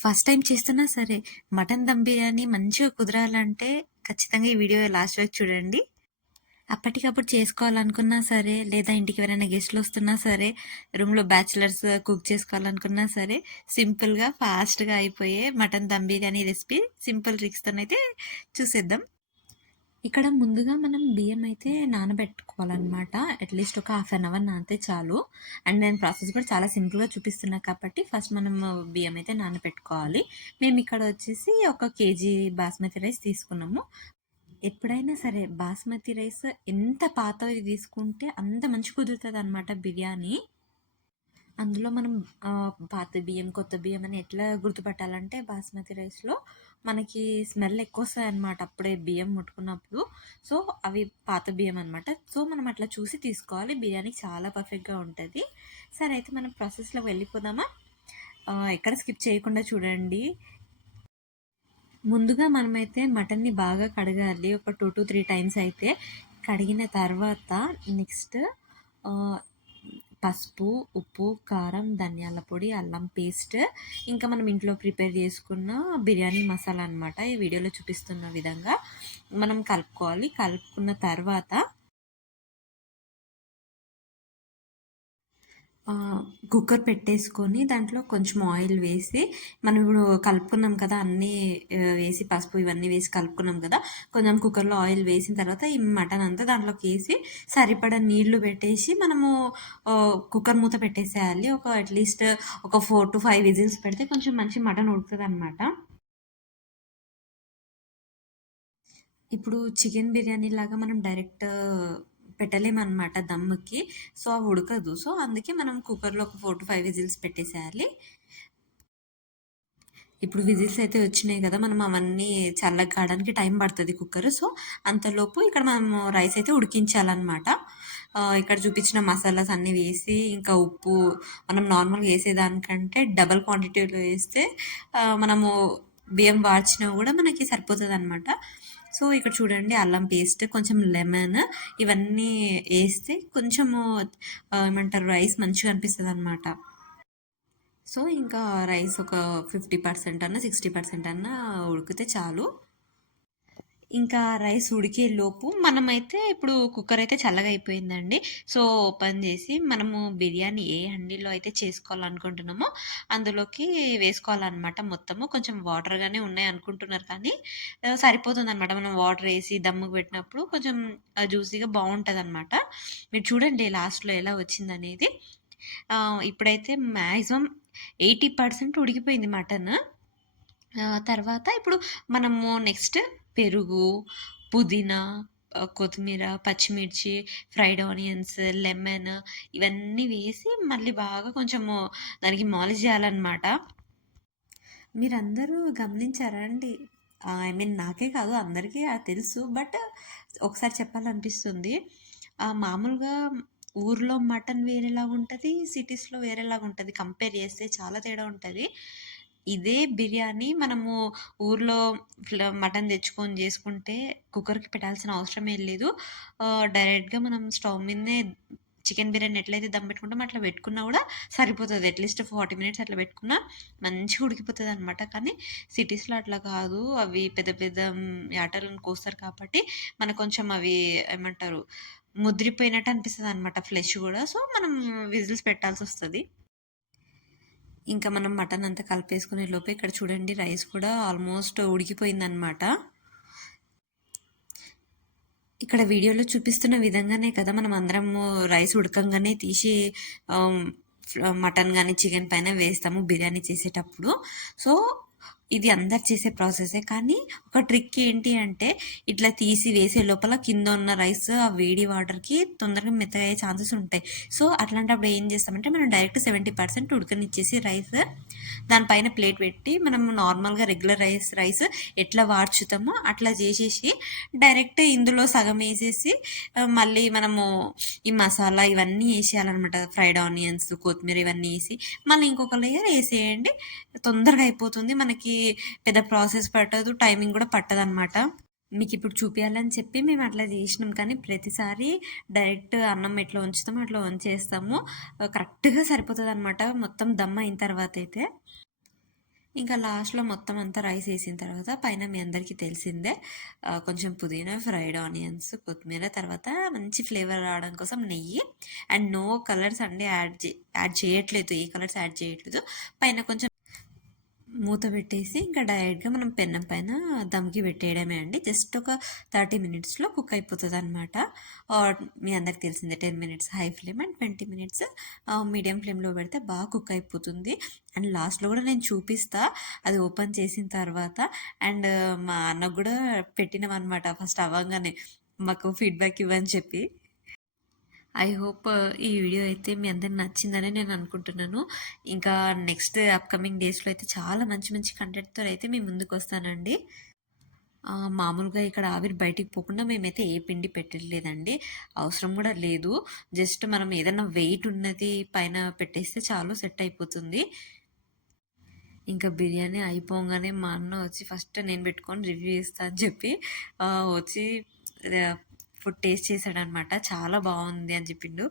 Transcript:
First time చేస్తున్నా సరే, mutton dum biryani మంచిగా కుదరాలంటే ఖచ్చితంగా ఈ వీడియో లాస్ట్ వరకు చూడండి. అప్పటికప్పుడు చేసుకోవాలనుకున్నా సరే, లేదా ఇంటికి ఎవరైనా గెస్ట్‌లొస్తున్నా సరే, రూమ్‌లో బ్యాచిలర్స్ కుక్ చేసుకోవాలనుకున్నా సరే, సింపుల్‌గా, ఫాస్ట్‌గా అయిపోయే mutton dum biryani recipe simple ట్రిక్స్‌తోనైతే చూసేద్దాం. ఇక్కడ ముందుగా మనం బియ్యం అయితే నానబెట్టుకోవాలనమాట. అట్‌లీస్ట్ ఒక హాఫ్ అన్ అవర్ నానితే చాలు. అండ్ నేను ప్రాసెస్ కూడా చాలా సింపుల్‌గా చూపిస్తున్నా కాబట్టి ఫస్ట్ మనం బియ్యం అయితే నానబెట్టుకోవాలి. మేమిక్కడ వచ్చేసి ఒక కేజీ బాస్మతి రైస్ తీసుకున్నాము. ఎప్పుడైనా సరే బాస్మతి రైస్ ఎంత పాతవి తీసుకుంటే అంత మంచి కుదురుతదనమాట బిర్యానీ. అందులో మనం పాత బియ్యం, కొత్త బియ్యం అని ఎట్లా గుర్తుపట్టాలంటే బాస్మతి రైస్‌లో మనకి స్మెల్ ఎక్కువొస్తాయన్నమాట అప్పుడే బియ్యం ముట్టుకున్నప్పుడు. సో, అవి పాత బియ్యం అనమాట. సో, మనం అట్లా చూసి తీసుకోవాలి. బిర్యానీ చాలా పర్ఫెక్ట్‌గా ఉంటది. సరే అయితే మనం ప్రాసెస్‌లోకి వెళ్ళిపోదామా? ఎక్కడ స్కిప్ చేయకుండా చూడండి. ముందుగా మనమైతే మటన్‌ని బాగా కడగాలి. ఒక 2-3 టైమ్స్ అయితే. కడిగిన తర్వాత నెక్స్ట్ ఆహ్, పసుపు, ఉప్పు, కారం, ధనియాల పొడి, అల్లం పేస్ట్, ఇంకా మనం ఇంట్లో ప్రిపేర్ చేసుకున్న బిర్యానీ మసాలా అనమాట. ఈ వీడియోలో చూపిస్తున్న విధంగా మనం కలుపుకోవాలి. కలుపుకున్న తర్వాత కుక్కర్ పెట్టేసుకొని దాంట్లో కొంచెం ఆయిల్ వేసి, మనం ఇప్పుడు కలుపుకున్నాం కదా! అన్నీ వేసి పసుపు ఇవన్నీ వేసి కలుపుకున్నాం కదా! కొంచెం కుక్కర్‌లో ఆయిల్ వేసిన తర్వాత ఈ మటన్ అంతా దాంట్లోకేసి సరిపడా నీళ్లు పెట్టేసి మనము కుక్కర్ మూత పెట్టేసేయాలి. ఒక అట్‌లీస్ట్ ఒక 4-5 విజిల్స్ పెడితే కొంచెం మంచి మటన్ ఉడుకుతదనమాట. ఇప్పుడు చికెన్ బిర్యానీ లాగా మనం డైరెక్ట్ పెట్టలేమనమాట దమ్ముకి. సో, అవి ఉడకదు. సో, అందుకే మనం కుక్కర్‌లో ఒక 4-5 విజిల్స్ పెట్టేసేయాలి. ఇప్పుడు విజిల్స్ అయితే వచ్చినాయి గదా! మనం అవన్నీ చల్లగా కావడానికి టైం పడతది కుక్కర్. సో, అంతలోపు ఇక్కడ మనము రైస్ అయితే ఉడికించాలనమాట. ఇక్కడ చూపించిన మసాలాస్ అన్నీ వేసి, ఇంకా ఉప్పు మనం నార్మల్‌గా ఏసేదానికంటే డబుల్ క్వాంటిటీలో ఏస్తే మనము బియ్యం వార్చినా గూడా మనకి సరిపోతదనమాట. సో, ఇక్కడ చూడండి అల్లం పేస్ట్, కొంచెం లెమన్ ఇవన్నీ ఏస్తే కొంచెము ఏమంటారు రైస్ మంచిగా అనిపిస్తదనమాట. సో, ఇంకా రైస్ ఒక 50% అన్నా, 60% అన్నా ఉడికితే చాలు. ఇంకా రైస్ ఉడికేలోపు మనమైతే ఇప్పుడు కుక్కర్ అయితే చల్లగా అయిపోయిందండి. సో, ఓపెన్ చేసి మనము బిర్యానీ ఏ హండీలో అయితే చేసుకోవాలనుకుంటున్నామో అందులోకి వేసుకోవాలనమాట మొత్తము. కొంచెం వాటర్‌గానే ఉన్నాయనుకుంటున్నారు కానీ సరిపోతుందనమాట. మనం వాటర్ ఏసి దమ్ముకి పెట్టినప్పుడు కొంచెం జ్యూసీగా బావుంటదనమాట. మీరు చూడండి లాస్ట్‌లో ఎలా వచ్చిందనేది. ఇప్పుడైతే మాక్సిమం 80% ఉడికిపోయింది మటన్. తర్వాత ఇప్పుడు మనము నెక్స్ట్ పెరుగు, పుదీనా, కొత్తిమీర, పచ్చిమిర్చి, ఫ్రైడ్ ఆనియన్స్, లెమన్ ఇవన్నీ వేసి మళ్ళీ బాగా కొంచెము దానికి మాలిష్ చేయాలనమాట. మీరందరూ గమనించారా అండి? ఐ మీన్ నాకే కాదు అందరికీ తెలుసు. బట్ ఒకసారి చెప్పాలనిపిస్తుంది. మామూలుగా ఊర్లో మటన్ వేరేలాగుంటది. సిటీస్‌లో వేరేలాగుంటది. కంపేర్ చేస్తే చాలా తేడా ఉంటది. ఇదే బిర్యానీ మనము ఊర్లో మటన్ తెచ్చుకొని చేసుకుంటే కుక్కర్‌కి పెట్టాల్సిన అవసరమే లేదు. డైరెక్ట్‌గా మనం స్టవ్ మీదనే చికెన్ బిర్యానీ ఎట్లయితే దమ్ పెట్టుకుంటామో అట్లా పెట్టుకున్నా కూడా సరిపోతది. అట్‌లీస్ట్ 40 మినిట్స్ అట్లా పెట్టుకున్నా మంచిగా ఉడికిపోతదనమాట. కానీ సిటీస్‌లో అట్లా కాదు. అవి పెద్ద పెద్ద యాటలను కోస్తారు కాబట్టి మనకు కొంచెం అవి ఏమంటారు ముదిరిపోయినట్టు అనిపిస్తదనమాట ఫ్లెష్ గూడా. సో, మనం విజిల్స్ పెట్టాల్సొస్తది. ఇంకా మనం మటన్ అంతా కలిపేసుకునే లోపే ఇక్కడ చూడండి రైస్ కూడా ఆల్మోస్ట్ ఉడికిపోయిందనమాట. ఇక్కడ వీడియోలో చూపిస్తున్న విధంగానే కదా మనం అందరము రైస్ ఉడకంగానే తీసి ఆహ్, మటన్ గానీ, చికెన్ పైన వేస్తాము బిర్యానీ చేసేటప్పుడు. సో, ఇది అందరు చేసే ప్రాసెసే. కానీ ఒక ట్రిక్ ఏంటి అంటే ఇట్లా తీసి వేసే లోపల కింద ఉన్న రైస్ ఆ వేడి వాటర్‌కి తొందరగా మెత్తగా అయ్యే ఛాన్సెస్ ఉంటాయి. సో, అట్లాంటప్పుడు ఏం చేస్తామంటే మనం డైరెక్ట్ 70% ఉడకనిచ్చేసి రైస్ దానిపైన ప్లేట్ పెట్టి మనం నార్మల్‌గా రెగ్యులర్ రైస్ ఎట్లా వార్చుతామో అట్లా చేసేసి డైరెక్ట్ ఇందులో సగం ఏసేసి మళ్ళీ మనము ఈ మసాలా ఇవన్నీ ఏసేయాలనమాట. ఫ్రైడ్ ఆనియన్స్, కొత్తిమీర ఇవన్నీ ఏసి మళ్ళీ ఇంకొక లేయర్ ఏసేయండి. తొందరగా అయిపోతుంది. మనకి పెద్ద ప్రాసెస్ పట్టదు. టైమింగ్ గూడా పట్టదనమాట. మీకిప్పుడు చూపియాలని చెప్పి మేము అట్లా జేసినాం. కానీ ప్రతిసారి డైరెక్ట్ అన్నం ఎట్లా వంచుతామో అట్లా వంచేస్తాము. కరెక్ట్‌గా సరిపోతదనమాట మొత్తం దమ్ అయిన తర్వాతయితే. ఇంకా లాస్ట్‌లో మొత్తం అంతా రైస్ ఏసిన తర్వాత పైన మీ అందరికీ తెలిసిందే కొంచెం పుదీనా, ఫ్రైడ్ ఆనియన్స్, కొత్తిమీర తర్వాత మంచి ఫ్లేవర్ రావడం కోసం నెయ్యి అండ్ నో కలర్స్ అండి యాడ్ చేయట్లేదు. ఏ కలర్స్ యాడ్ చేయట్లేదు. పైన కొంచెం మూత పెట్టేసి ఇంకా డైరెక్ట్‌గా మనం పెనం పైన దమ్‌కి పెట్టేయడమే అండి. జస్ట్ ఒక 30 మినిట్స్‌లో కుక్ అయిపోతదనమాట. ఆర్ మీ అందరికి తెలిసిందే 10 minutes high flame and 20 minutes medium ఫ్లేమ్‌లో పెడితే బాగా కుక్ అయిపోతుంది. అండ్ లాస్ట్‌లో కూడా నేను చూపిస్తా అది ఓపెన్ చేసిన తర్వాత. అండ్ మా అన్నకు కూడా పెట్టినామనమాట ఫస్ట్ అవ్వంగానే మాకు ఫీడ్‌బ్యాక్ ఇవ్వని చెప్పి. ఐ హోప్ ఈ వీడియో అయితే మీ అందరికి నచ్చిందని నేను అనుకుంటున్నాను. ఇంకా నెక్స్ట్ అప్‌కమింగ్ డేస్‌లో అయితే చాలా మంచి మంచి కంటెంట్‌తో అయితే మీ ముందుకొస్తానండి. మామూలుగా ఇక్కడ ఆవిరి బయటికి పోకుండా మేమైతే ఏ పిండి పెట్టట్లేదండి. అవసరం గూడా లేదు. జస్ట్ మనం ఏదన్నా వెయిట్ ఉన్నది పైన పెట్టేస్తే చాలు సెట్ అయిపోతుంది. ఇంకా బిర్యానీ అయిపోంగానే మా అన్న వచ్చి ఫస్ట్ నేను పెట్టుకొని రివ్యూ ఇస్తా అని చెప్పి వచ్చి ఫుడ్ టేస్ట్ చేశాడనమాట. చాలా బావుంది అని చెప్పిండు.